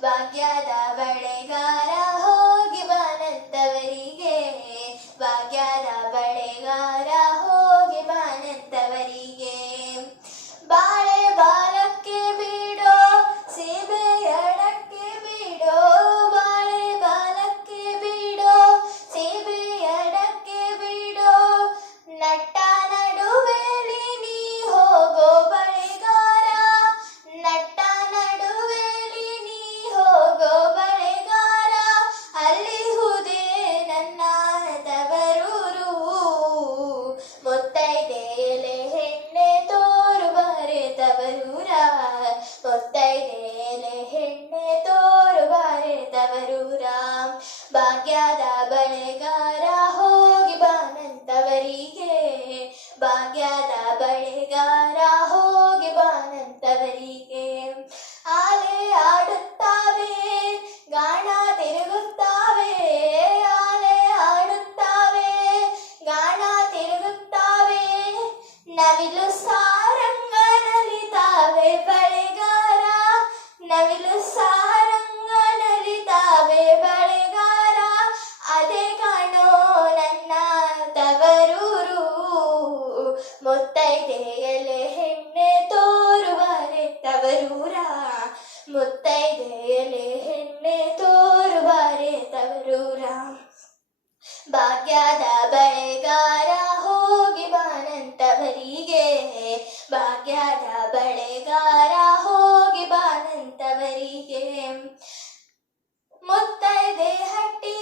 Bagada Verdega. ಬಳಿಗೆ ಭಾಗ್ಯದ ಬಳೆಗಾರ ಹೋಗಿ ಬಾನಂತವರಿಗೆ. ಆಲೆ ಆಡುತ್ತಾವೆ ಗಾಣ ತಿರುಗುತ್ತಾವೆ ಆಲೆ ಆಡುತ್ತಾವೆ ಗಾಣ ತಿರುಗುತ್ತಾವೆ, ನವಿಲು ಸಾ ಬಳೆಗಾರ ಹೋಗಿ ಬಾನಂತ ಬರಿಗೆ ಭಾಗ್ಯದ ಬಳೆಗಾರ ಹೋಗಿ ಬಾನಂತವರಿಗೆ ಮುತ್ತೈದೆ ಹಟ್ಟಿ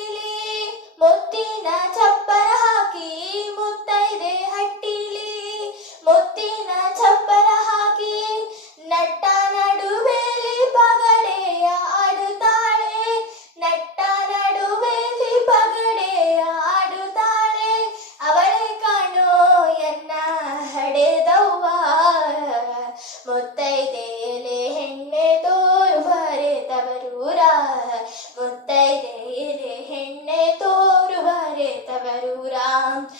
around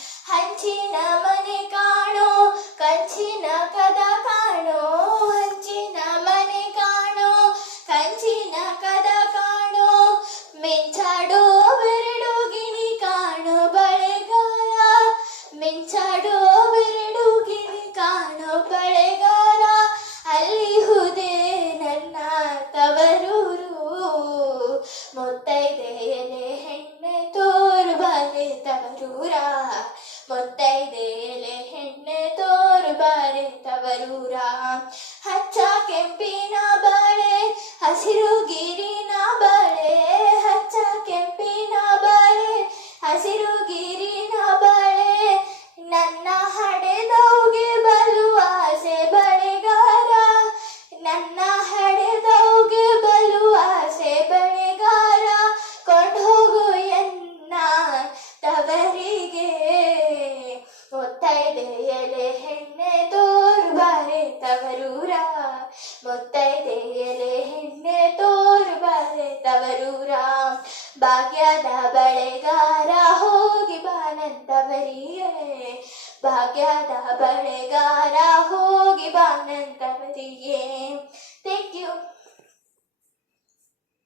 ಬೆತ್ತವರೂರ ಹಚ್ಚ ಕೆಂಪಿನ ಬಳೆ ಹಸಿರು ಭಾಗ್ಯದ ಬಳೆಗಾರ ಹೋಗಿ ಬಾನಂತವರಿಯೇ. ಭಾಗ್ಯದ ಬಳೆಗಾರ ಹೋಗಿ ಬಾನಂತವರಿಯೇ. Thank you